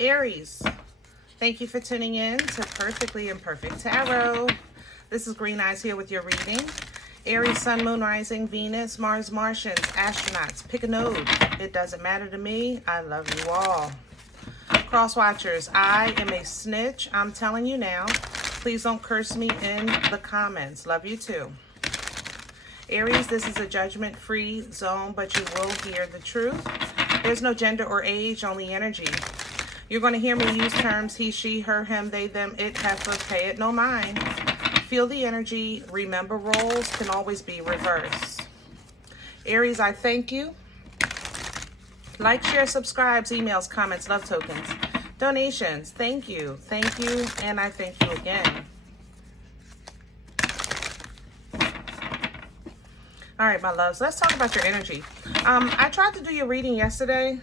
Aries, thank you for tuning in to Perfectly Imperfect Tarot. This is Green Eyes here with your reading. Aries, Sun, Moon, Rising, Venus, Mars, Martians, astronauts. Pick a node. It doesn't matter to me. I love you all. Cross watchers, I am a snitch. I'm telling you now. Please don't curse me in the comments. Love you too. Aries, this is a judgment-free zone, but you will hear the truth. There's no gender or age, only energy. You're going to hear me use terms he, she, her, him, they, them, it, heifer, pay it, no mind. Feel the energy. Remember, roles can always be reversed. Aries, I thank you. Like, share, subscribes, emails, comments, love tokens, donations. Thank you, and I thank you again. All right, my loves, let's talk about your energy. I tried to do your reading yesterday,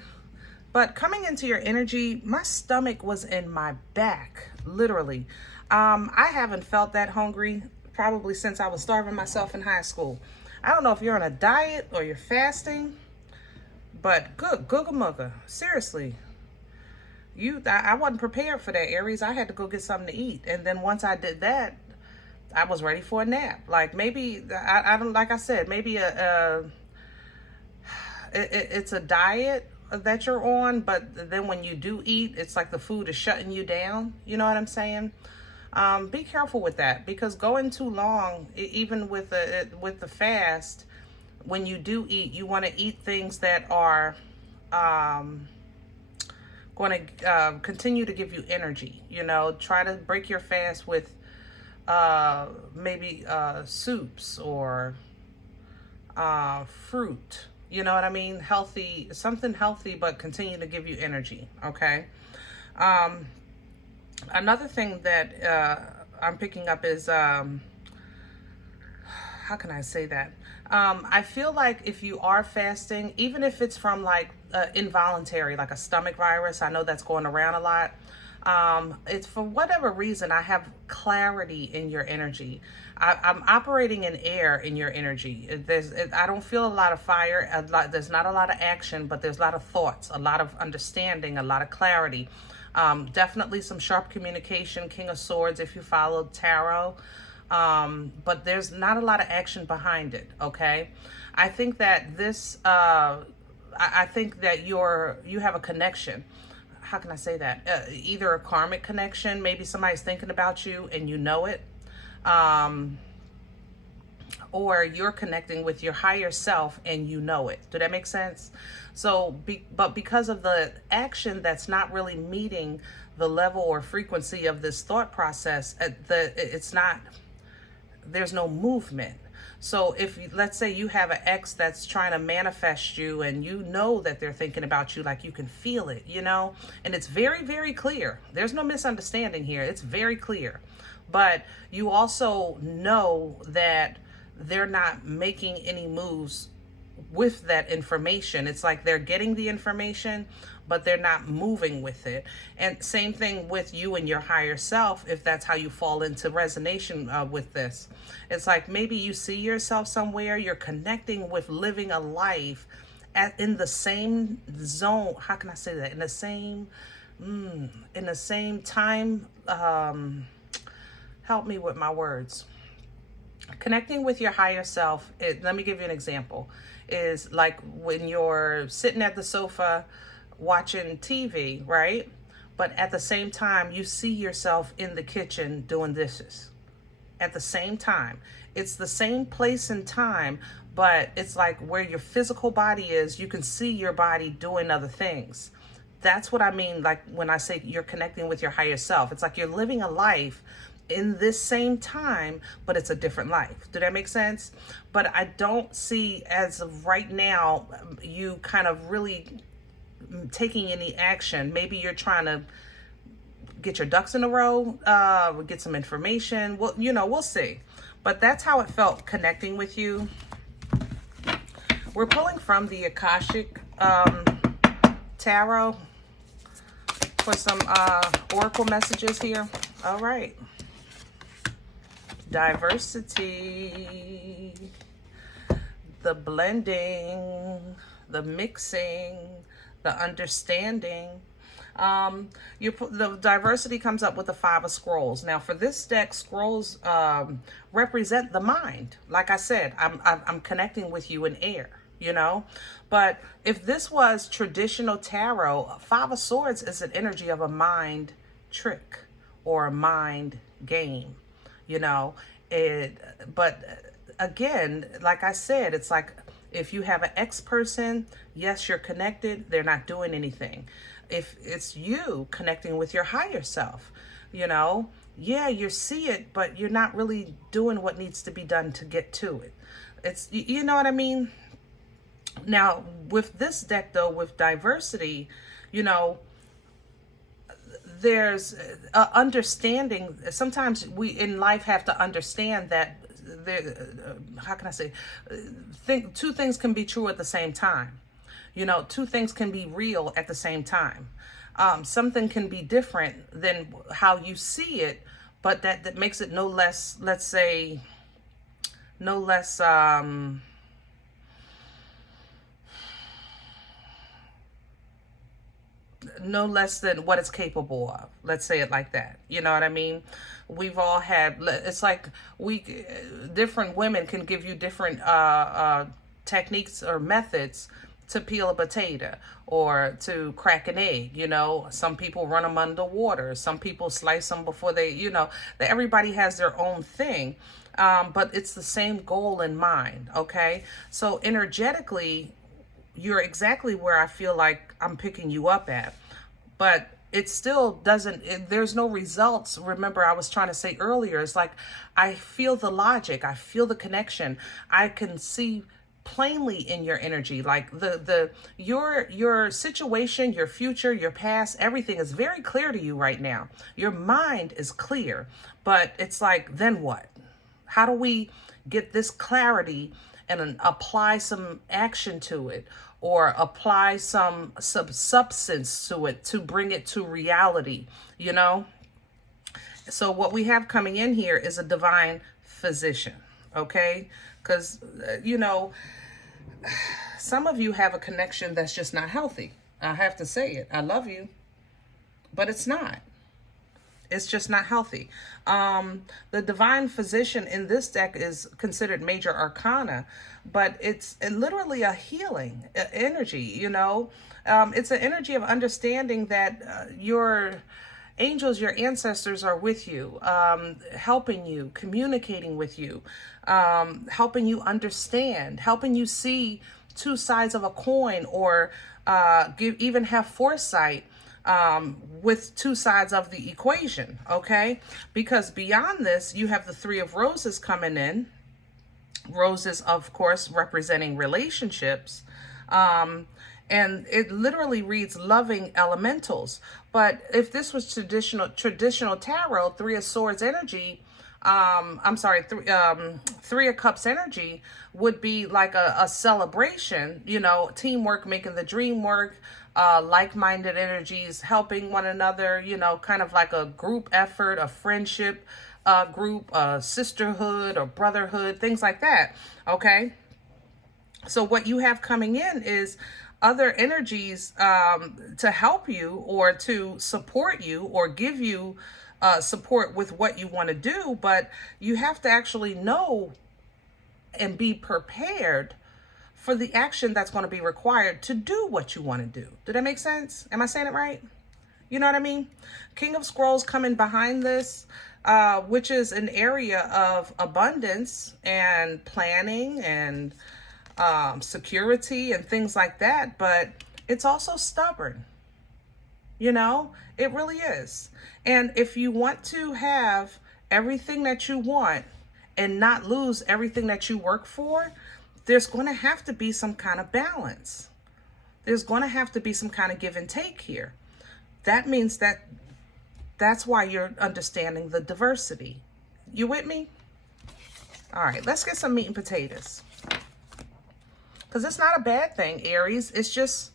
but coming into your energy, my stomach was in my back, literally. I haven't felt that hungry probably since I was starving myself in high school. I don't know if you're on a diet or you're fasting, but good, googa mugga, seriously. I wasn't prepared for that, Aries. I had to go get something to eat. And then once I did that, I was ready for a nap. Like maybe, I don't, like I said, maybe it's a diet that you're on, but then when you do eat, it's like the food is shutting you down. You know what I'm saying? Be careful with that, because going too long, even with the fast, when you do eat, you want to eat things that are going to continue to give you energy. You know, try to break your fast with maybe soups or fruit. You know what I mean? Healthy, something healthy, but continue to give you energy. Okay. Another thing that I'm picking up is, how can I say that? I feel like if you are fasting, even if it's from like involuntary, like a stomach virus, I know that's going around a lot. It's for whatever reason, I have clarity in your energy. I'm operating in air in your energy. I don't feel a lot of fire. There's not a lot of action, but there's a lot of thoughts, a lot of understanding, a lot of clarity. Definitely some sharp communication, King of Swords, if you follow tarot. But there's not a lot of action behind it. Okay. I think that this, I think that you have a connection. How can I say that? Either a karmic connection, maybe somebody's thinking about you and you know it, or you're connecting with your higher self and you know it. Do that make sense? So, but because of the action that's not really meeting the level or frequency of this thought process, there's no movement. So if, let's say you have an ex that's trying to manifest you and you know that they're thinking about you, like you can feel it, you know, and it's very, very clear. There's no misunderstanding here. It's very clear. But you also know that they're not making any moves with that information. It's like they're getting the information, but they're not moving with it. And same thing with you and your higher self, if that's how you fall into resonation with this. It's like maybe you see yourself somewhere, you're connecting with living a life in the same zone. How can I say that? In the same time, help me with my words. Connecting with your higher self, let me give you an example, is like when you're sitting at the sofa watching TV, right? But at the same time, you see yourself in the kitchen doing dishes. At the same time, it's the same place and time, but it's like where your physical body is, you can see your body doing other things. That's what I mean, like when I say you're connecting with your higher self. It's like you're living a life in this same time, but it's a different life. Do that make sense? But I don't see, as of right now, you kind of really taking any action. Maybe you're trying to get your ducks in a row, get some information. Well, you know, we'll see. But that's how it felt connecting with you. We're pulling from the Akashic Tarot for some oracle messages here. All right. Diversity, the blending, the mixing, the understanding. The diversity comes up with the 5 of scrolls. Now for this deck, scrolls represent the mind. Like I said, I'm connecting with you in air, you know. But if this was traditional tarot, 5 of swords is an energy of a mind trick or a mind game, you know. But again, like I said, it's like if you have an ex person, yes, you're connected, they're not doing anything. If it's you connecting with your higher self, you know, yeah, you see it, but you're not really doing what needs to be done to get to it. It's, you know what I mean? Now, with this deck, though, with diversity, you know, there's understanding. Sometimes we in life have to understand that there, how can I say, two things can be true at the same time. You know, two things can be real at the same time. Something can be different than how you see it, but that makes it no less, let's say, no less, no less than what it's capable of. Let's say it like that. You know what I mean? We've all had, it's like different women can give you different techniques or methods to peel a potato or to crack an egg. You know, some people run them underwater. Some people slice them before they, you know, everybody has their own thing. But it's the same goal in mind. Okay. So energetically, you're exactly where I feel like I'm picking you up at, but it still doesn't, there's no results. Remember, I was trying to say earlier, it's like, I feel the logic. I feel the connection. I can see plainly in your energy, like your situation, your future, your past, everything is very clear to you right now. Your mind is clear, but it's like, then what? How do we get this clarity and apply some action to it, or apply some substance to it to bring it to reality, you know? So what we have coming in here is a divine physician, okay? Because, you know, some of you have a connection that's just not healthy. I have to say it. I love you, but it's not. It's just not healthy. The divine physician in this deck is considered major arcana, but it's literally a healing energy, you know. It's an energy of understanding that your angels, your ancestors are with you, helping you, communicating with you, helping you understand, helping you see two sides of a coin, or even have foresight with two sides of the equation, okay? Because beyond this, you have the 3 of roses coming in. Roses, of course, representing relationships. And it literally reads loving elementals. But if this was traditional tarot, 3 of swords energy, I'm sorry, 3 of cups energy would be like a celebration, you know, teamwork, making the dream work, like-minded energies, helping one another, you know, kind of like a group effort, a friendship group, sisterhood or brotherhood, things like that, okay? So what you have coming in is other energies to help you or to support you or give you support with what you want to do, but you have to actually know and be prepared for the action that's going to be required to do what you want to do. Did that make sense? Am I saying it right? You know what I mean? King of Scrolls coming behind this, which is an area of abundance and planning and security and things like that, but it's also stubborn. You know, it really is. And if you want to have everything that you want and not lose everything that you work for, there's going to have to be some kind of balance. There's going to have to be some kind of give and take here. That means that's why you're understanding the diversity. You with me? All right, let's get some meat and potatoes. Because it's not a bad thing, Aries. It's just,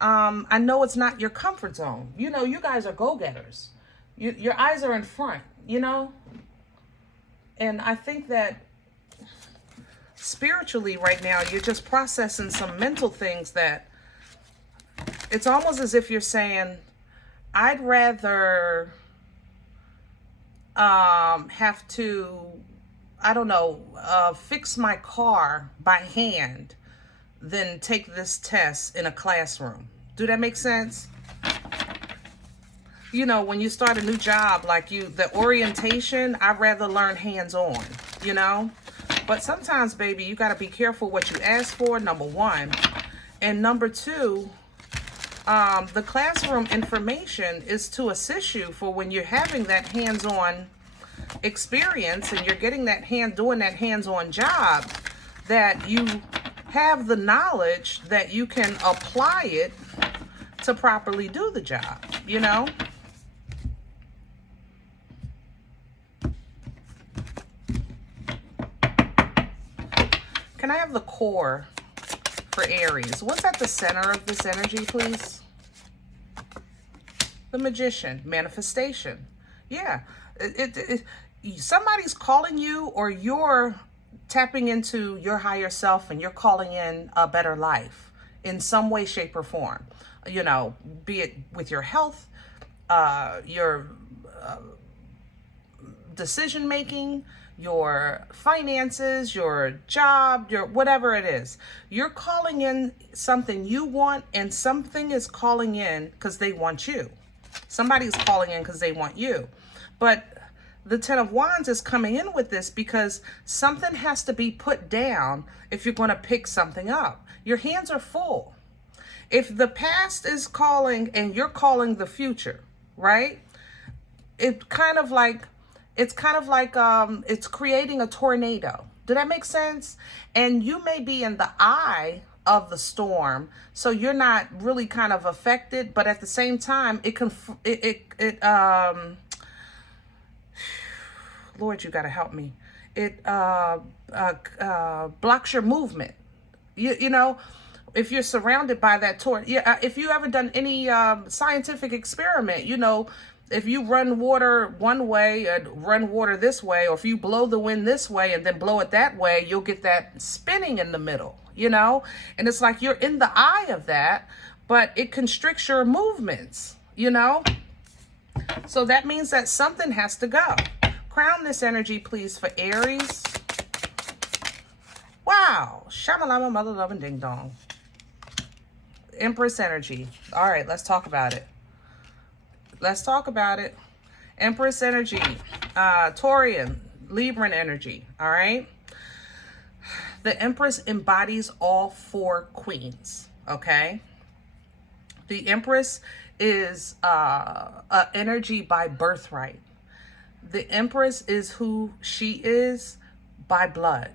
I know it's not your comfort zone. You know, you guys are go-getters. Your eyes are in front, you know? And I think that spiritually right now, you're just processing some mental things that it's almost as if you're saying, I'd rather have to, I don't know, fix my car by hand than take this test in a classroom. Do that make sense? You know, when you start a new job, like the orientation, I'd rather learn hands-on, you know? But sometimes, baby, you got to be careful what you ask for, number one. And number two, the classroom information is to assist you for when you're having that hands-on experience and you're getting that doing that hands-on job, that you have the knowledge that you can apply it to properly do the job, you know? Can I have the core for Aries? What's at the center of this energy, please? The Magician, manifestation. Yeah, somebody's calling you, or you're tapping into your higher self and you're calling in a better life in some way, shape, or form. You know, be it with your health, your decision making, your finances, your job, your whatever it is. You're calling in something you want, and something is calling in because they want you. Somebody's calling in because they want you. But the Ten of Wands is coming in with this because something has to be put down if you're going to pick something up. Your hands are full. If the past is calling and you're calling the future, right? It's kind of like it's creating a tornado. Did that make sense? And you may be in the eye of the storm, so you're not really kind of affected, but at the same time, Lord, you got to help me. It blocks your movement. You know, if you're surrounded by that tornado, if you ever done any scientific experiment, you know, if you run water one way and run water this way, or if you blow the wind this way and then blow it that way, you'll get that spinning in the middle, you know? And it's like you're in the eye of that, but it constricts your movements, you know? So that means that something has to go. Crown this energy, please, for Aries. Wow. Shamalama, mother loving ding dong. Empress energy. All right, let's talk about it. Let's talk about it. Empress energy, Taurian, Libran energy, all right? The Empress embodies all four queens, okay? The Empress is energy by birthright. The Empress is who she is by blood,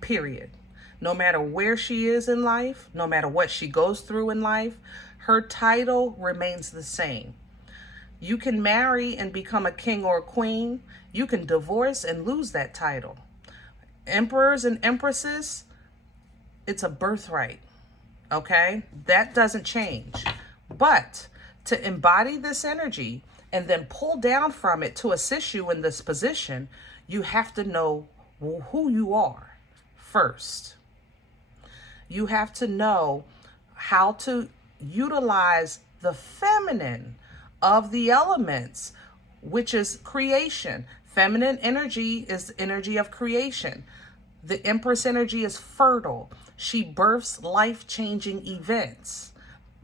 period. No matter where she is in life, no matter what she goes through in life, her title remains the same. You can marry and become a king or a queen. You can divorce and lose that title. Emperors and empresses, it's a birthright, okay? That doesn't change. But to embody this energy and then pull down from it to assist you in this position, you have to know who you are first. You have to know how to utilize the feminine of the elements, which is creation. Feminine energy is energy of creation. The Empress energy is fertile. She births life-changing events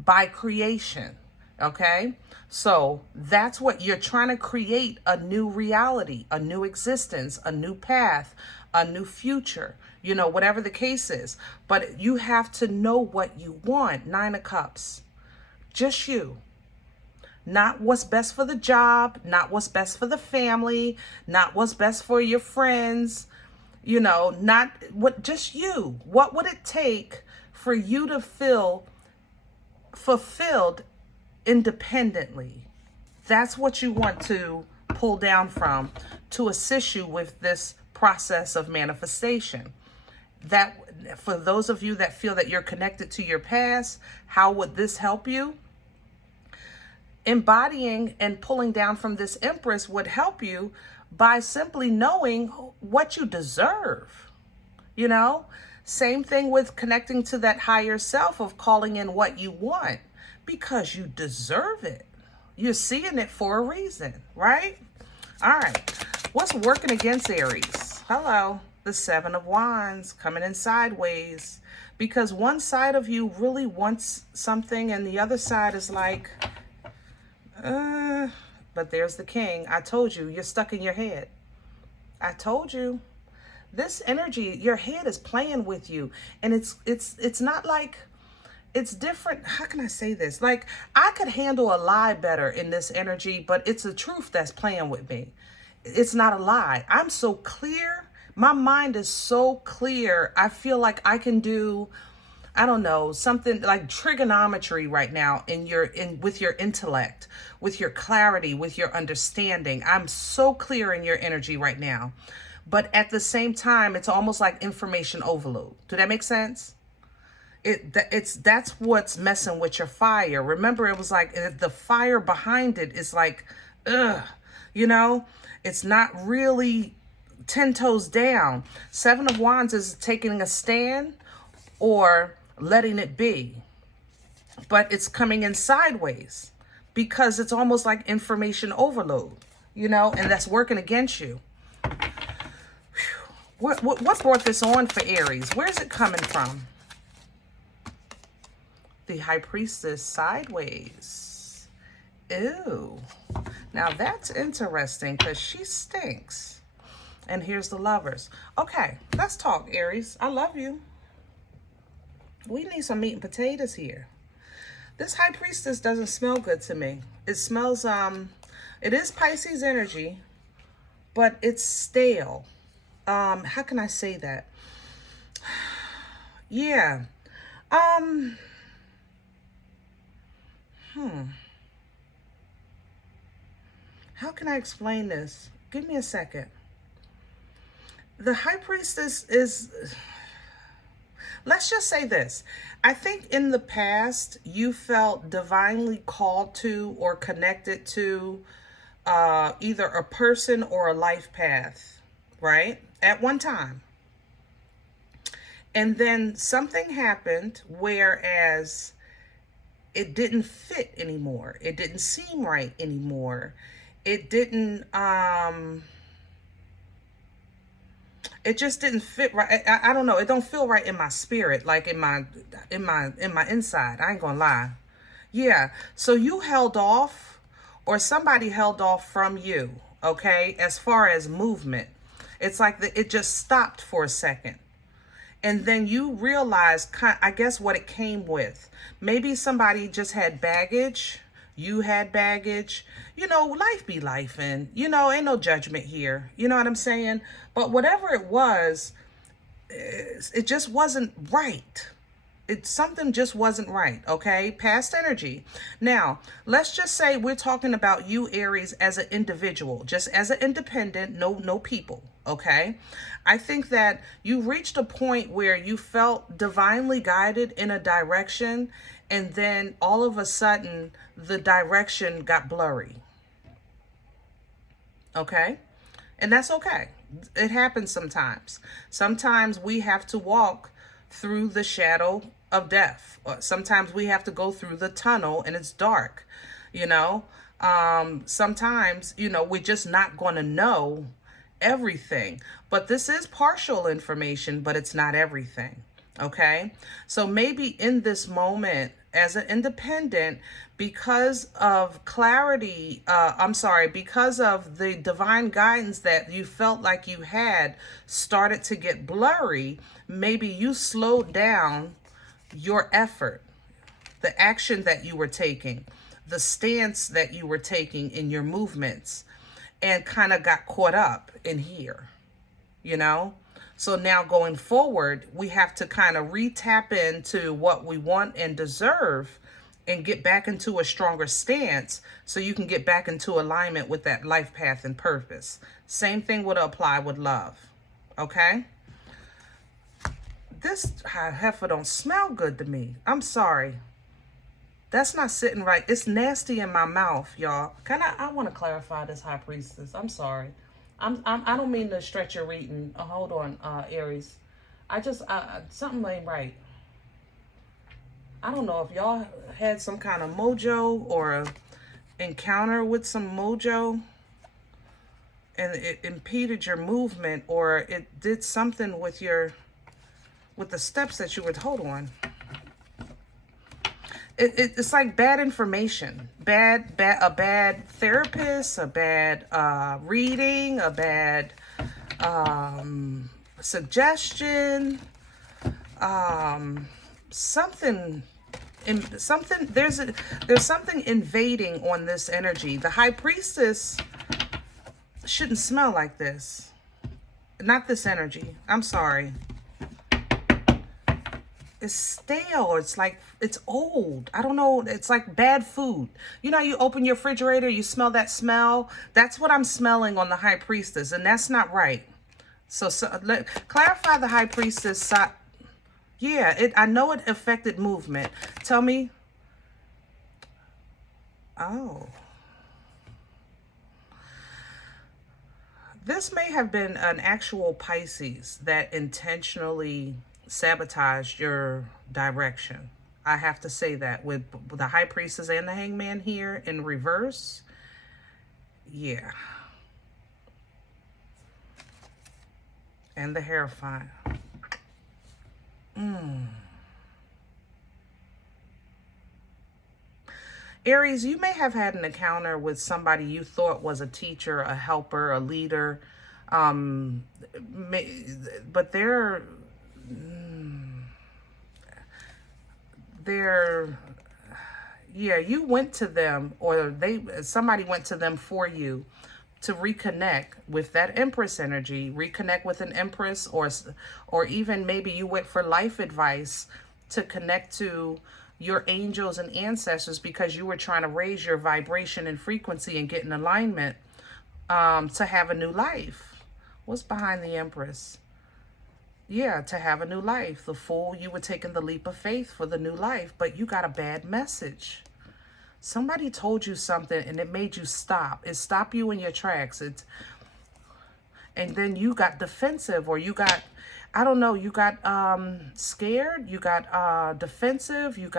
by creation, okay? So that's what you're trying to create, a new reality, a new existence, a new path, a new future, you know, whatever the case is. But you have to know what you want. Nine of Cups. Just you. Not what's best for the job, not what's best for the family, not what's best for your friends, you know, not what, just you. What would it take for you to feel fulfilled independently? That's what you want to pull down from to assist you with this process of manifestation. That, for those of you that feel that you're connected to your past, how would this help you? Embodying and pulling down from this Empress would help you by simply knowing what you deserve. You know, same thing with connecting to that higher self of calling in what you want, because you deserve it. You're seeing it for a reason, right? All right. What's working against Aries? Hello. The Seven of Wands coming in sideways. Because one side of you really wants something and the other side is like, but there's the King. I told you, you're stuck in your head. I told you. This energy, your head is playing with you. And it's not like, it's different. How can I say this? Like, I could handle a lie better in this energy, but it's the truth that's playing with me. It's not a lie. I'm so clear. My mind is so clear. I feel like I can do, I don't know, something like trigonometry right now with your intellect, with your clarity, with your understanding. I'm so clear in your energy right now. But at the same time, it's almost like information overload. Do that make sense? That's what's messing with your fire. Remember, it was like the fire behind it is like, you know, it's not really 10 toes down. Seven of Wands is taking a stand or letting it be. But it's coming in sideways because it's almost like information overload, you know, and that's working against you. What brought this on for Aries? Where's it coming from? The High Priestess sideways. Ew. Now that's interesting because she stinks. And here's the Lovers. Okay, let's talk, Aries. I love you. We need some meat and potatoes here. This High Priestess doesn't smell good to me. It smells, it is Pisces energy, but it's stale. How can I say that? Yeah. How can I explain this? Give me a second. The High Priestess is, let's just say this. I think in the past, you felt divinely called to or connected to either a person or a life path, right? At one time. And then something happened, whereas it didn't fit anymore. It didn't seem right anymore. It didn't, it just didn't fit right. I don't know. It don't feel right in my spirit, like in my inside. I ain't gonna lie. Yeah. So you held off, or somebody held off from you. Okay. As far as movement, it's like it just stopped for a second, and then you realized, I guess, what it came with. Maybe somebody just had baggage. You had baggage. You know, life be life, and you know, ain't no judgment here. You know what I'm saying? But whatever it was, it just wasn't right. Something just wasn't right, okay? Past energy. Now, let's just say we're talking about you, Aries, as an individual, just as an independent, no people, okay? I think that you reached a point where you felt divinely guided in a direction, and then all of a sudden, the direction got blurry, okay? And that's okay. It happens sometimes. Sometimes we have to walk through the shadow of death. Sometimes we have to go through the tunnel and it's dark, you know. Sometimes, you know, we're just not going to know everything. But this is partial information, but it's not everything. Okay. So maybe in this moment, as an independent, because of clarity, because of the divine guidance that you felt like you had started to get blurry, maybe you slowed down your effort, the action that you were taking, the stance that you were taking in your movements, and kind of got caught up in here, you know? So now going forward, we have to kind of re-tap into what we want and deserve and get back into a stronger stance so you can get back into alignment with that life path and purpose. Same thing would apply with love, okay? This heifer don't smell good to me. I'm sorry. That's not sitting right. It's nasty in my mouth, y'all. I want to clarify this, High Priestess. I'm sorry. I don't mean to stretch your reading. Hold on, Aries. Something ain't right. I don't know if y'all had some kind of mojo or encounter with some mojo and it impeded your movement, or it did something with the steps that you would hold on. It's like bad information, a bad therapist, a bad reading, a bad suggestion, something. There's something invading on this energy. The High Priestess shouldn't smell like this. Not this energy. I'm sorry. It's stale. It's like, it's old. I don't know. It's like bad food. You know, you open your refrigerator, you smell that smell. That's what I'm smelling on the High Priestess, and that's not right. So clarify the High Priestess. Yeah, I know it affected movement. Tell me. Oh. This may have been an actual Pisces that intentionally sabotaged your direction. I have to say that with the High Priestess and the Hangman here in reverse. Yeah. And the Hierophant. Aries, you may have had an encounter with somebody you thought was a teacher, a helper, a leader, but they're yeah, you went to them, or somebody went to them for you to reconnect with that Empress energy, reconnect with an Empress, or even maybe you went for life advice to connect to your angels and ancestors because you were trying to raise your vibration and frequency and get in alignment to have a new life. What's behind the Empress? Yeah, to have a new life. The Fool, you were taking the leap of faith for the new life, but you got a bad message. Somebody told you something and it made you stop. It stopped you in your tracks. And then you got defensive, or you got, I don't know, you got scared, you got defensive, you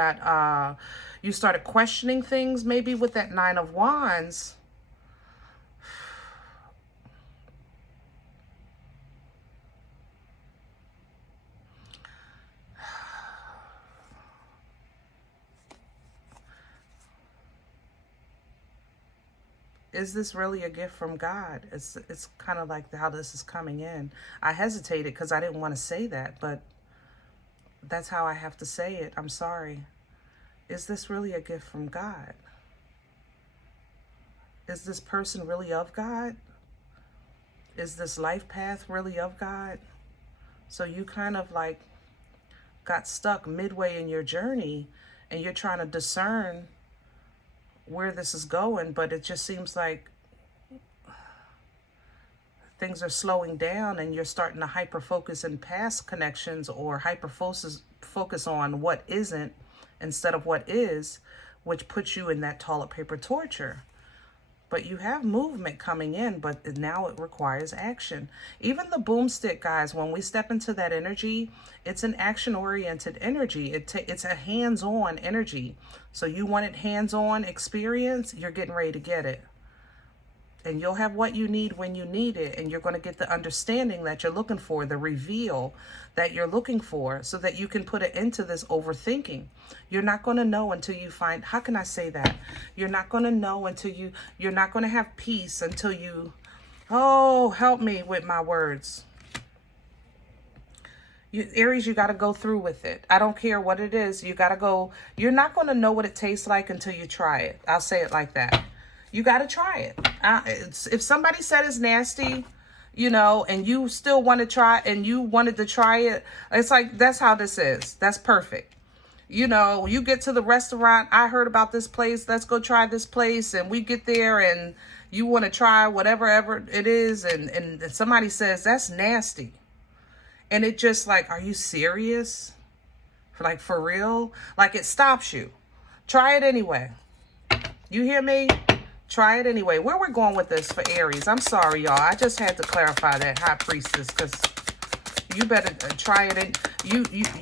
started questioning things, maybe with that Nine of Wands. Is this really a gift from God? It's kind of like how this is coming in. I hesitated because I didn't want to say that, but that's how I have to say it. I'm sorry. Is this really a gift from God? Is this person really of God? Is this life path really of God? So you kind of like got stuck midway in your journey and you're trying to discern where this is going, but it just seems like things are slowing down and you're starting to hyper focus in past connections, or hyper focus on what isn't instead of what is, which puts you in that toilet paper torture. But you have movement coming in, but now it requires action. Even the boomstick, guys, when we step into that energy, it's an action-oriented energy. It's a hands-on energy. So you wanted hands-on experience, you're getting ready to get it. And you'll have what you need when you need it. And you're going to get the understanding that you're looking for, the reveal that you're looking for, so that you can put it into this overthinking. You're not going to know until you find, how can I say that? You're not going to know until you're not going to have peace until you, oh, help me with my words. Aries, you got to go through with it. I don't care what it is. You got to go. You're not going to know what it tastes like until you try it. I'll say it like that. You got to try it. If somebody said it's nasty, you know, and you still want to try, and you wanted to try it, it's like, that's how this is. That's perfect. You know, you get to the restaurant, I heard about this place, let's go try this place, and we get there and you want to try whatever it is, and somebody says, that's nasty. And it just like, are you serious? Like, for real? Like, it stops you. Try it anyway. You hear me? Try it anyway. Where we're going with this for Aries, I'm sorry, y'all. I just had to clarify that, High Priestess, because you better try it.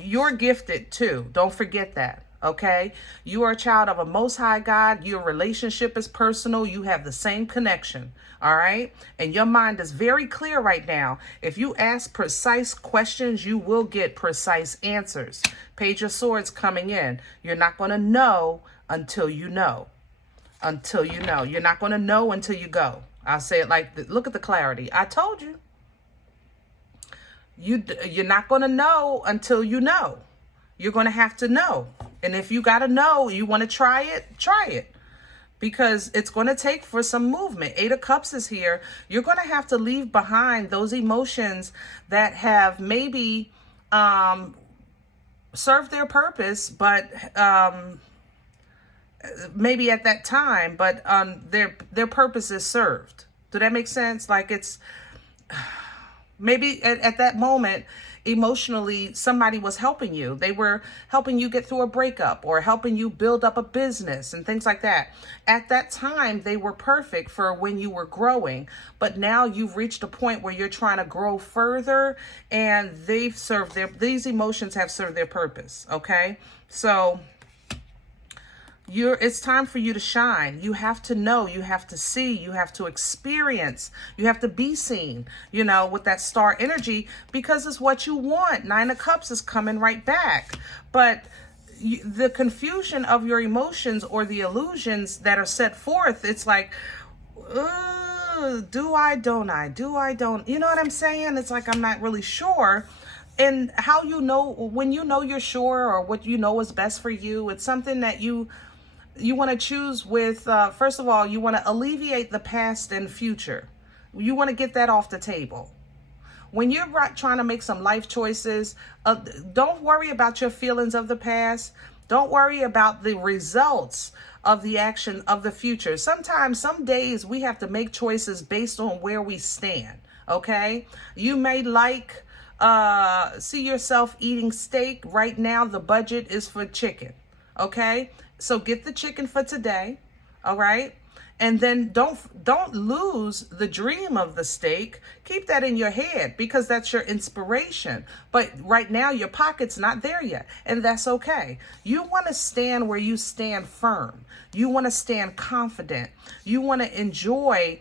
You're gifted too. Don't forget that. Okay? You are a child of a Most High God. Your relationship is personal. You have the same connection. All right? And your mind is very clear right now. If you ask precise questions, you will get precise answers. Page of Swords coming in. You're not going to know until you know. Until you know. You're not going to know until you go. I'll say it like, look at the clarity. I told you. You're not going to know until you know. You're going to have to know. And if you got to know, you want to try it. Because it's going to take for some movement. 8 of Cups is here. You're going to have to leave behind those emotions that have maybe served their purpose, but maybe at that time, but their purpose is served. Do that make sense? Like it's maybe at that moment, emotionally, somebody was helping you. They were helping you get through a breakup or helping you build up a business and things like that. At that time, they were perfect for when you were growing. But now you've reached a point where you're trying to grow further, and these emotions have served their purpose. Okay? So it's time for you to shine. You have to know, you have to see, you have to experience, you have to be seen, with that star energy, because it's what you want. 9 of Cups is coming right back. But the confusion of your emotions or the illusions that are set forth, it's like, do I, don't I? Do I, don't? You know what I'm saying? It's like, I'm not really sure. And how when you know you're sure, or what you know is best for you, it's something that you want to choose with, first of all, you want to alleviate the past and future. You want to get that off the table. When you're trying to make some life choices, don't worry about your feelings of the past. Don't worry about the results of the action of the future. Sometimes, some days, we have to make choices based on where we stand, okay? You may see yourself eating steak. Right now, the budget is for chicken, okay? So get the chicken for today, all right? And then don't lose the dream of the steak. Keep that in your head, because that's your inspiration. But right now, your pocket's not there yet, and that's okay. You want to stand where you stand firm. You want to stand confident. You want to enjoy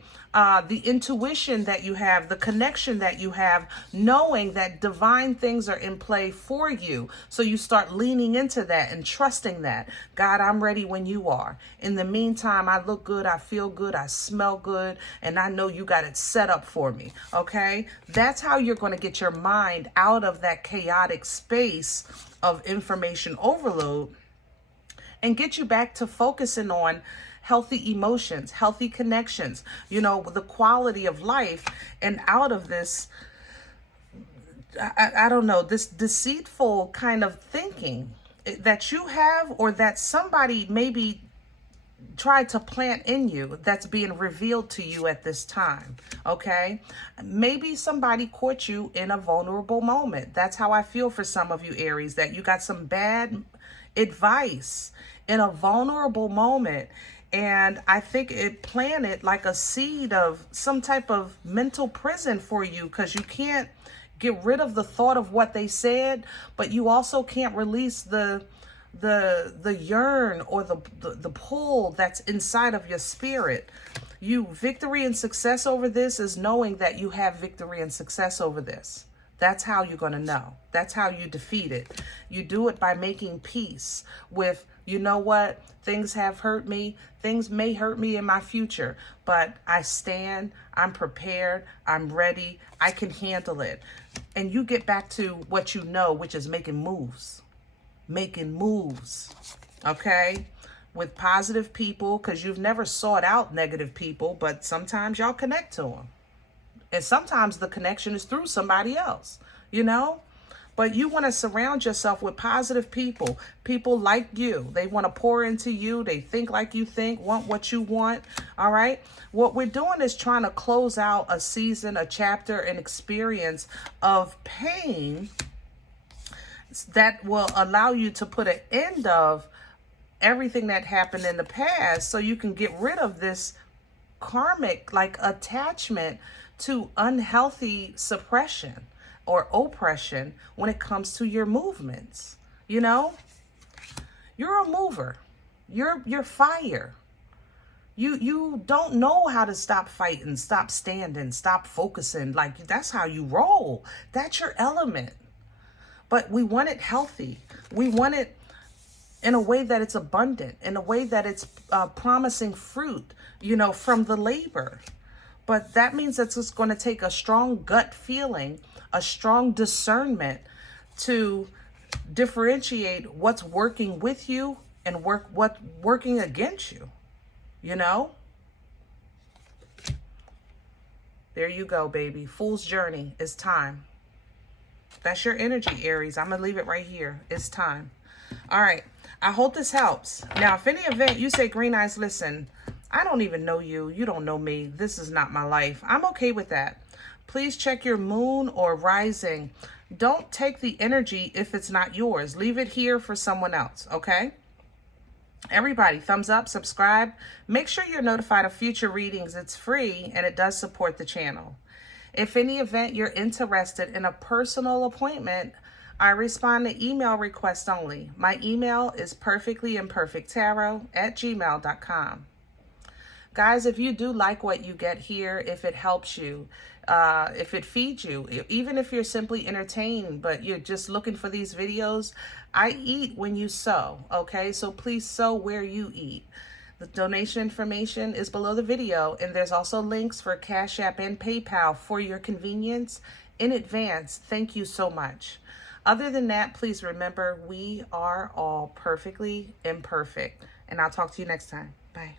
the intuition that you have, the connection that you have, knowing that divine things are in play for you. So you start leaning into that and trusting that. God, I'm ready when you are. In the meantime, I look good, I feel good, I smell good, and I know you got it set up for me, okay? That's how you're going to get your mind out of that chaotic space of information overload and get you back to focusing on healthy emotions, healthy connections, the quality of life, and out of this, I don't know, this deceitful kind of thinking that you have, or that somebody maybe tried to plant in you, that's being revealed to you at this time, okay? Maybe somebody caught you in a vulnerable moment. That's how I feel for some of you, Aries, that you got some bad advice in a vulnerable moment. And I think it planted like a seed of some type of mental prison for you, because you can't get rid of the thought of what they said, but you also can't release the yearn or the pull that's inside of your spirit. Victory and success over this is knowing that you have victory and success over this. That's how you're going to know. That's how you defeat it. You do it by making peace with, you know what? Things have hurt me. Things may hurt me in my future, but I stand, I'm prepared, I'm ready, I can handle it. And you get back to what you know, which is making moves. Making moves, okay? With positive people, because you've never sought out negative people, but sometimes y'all connect to them. And sometimes the connection is through somebody else, But you want to surround yourself with positive people, people like you. They want to pour into you. They think like you think, want what you want, all right? What we're doing is trying to close out a season, a chapter, an experience of pain that will allow you to put an end of everything that happened in the past, so you can get rid of this karmic attachment to unhealthy suppression or oppression when it comes to your movements. You're a mover. You're fire. You don't know how to stop fighting, stop standing, stop focusing. Like, that's how you roll. That's your element. But we want it healthy. We want it in a way that it's abundant, in a way that it's promising fruit, from the labor. But that means that it's going to take a strong gut feeling, a strong discernment to differentiate what's working with you and what's working against you. There you go, baby. Fool's journey. It's time. That's your energy, Aries. I'm going to leave it right here. It's time. All right. I hope this helps. Now, if any event you say, Green Eyes, listen, I don't even know you. You don't know me. This is not my life. I'm okay with that. Please check your moon or rising. Don't take the energy if it's not yours. Leave it here for someone else, okay? Everybody, thumbs up, subscribe. Make sure you're notified of future readings. It's free and it does support the channel. If any event you're interested in a personal appointment, I respond to email requests only. My email is perfectlyimperfecttarot@gmail.com. Guys, if you do like what you get here, if it helps you, if it feeds you, even if you're simply entertained, but you're just looking for these videos, I eat when you sow, okay? So please sow where you eat. The donation information is below the video, and there's also links for Cash App and PayPal for your convenience. In advance, thank you so much. Other than that, please remember, we are all perfectly imperfect. And I'll talk to you next time. Bye.